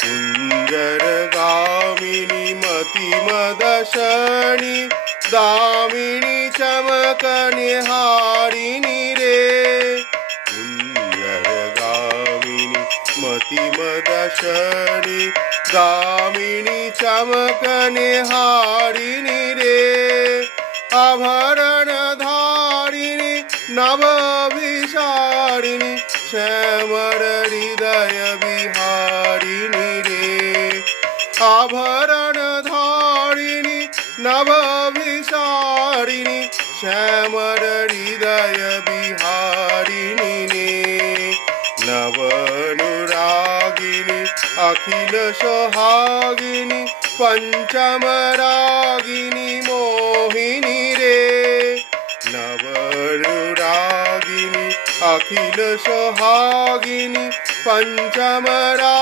कुञ्जरगामिनी मतिमदशनि दामिनी चमकनिहारिणी रे कुञ्जरगामिनी मतिमदशनि दामिनी चमकनिहारिणी रे आभरणधारिणी नवविशारिणी श्यामर हृदय विहारिणी रे आभरणधारिणी नवविशारिणी श्यामर हृदय विहारिणी रे नवनुरागिनी अखिल सोहागिनी पंचमरागिनी मोहिनी रे नवनुरागिनी अखिल सोहागिनी पंचमरा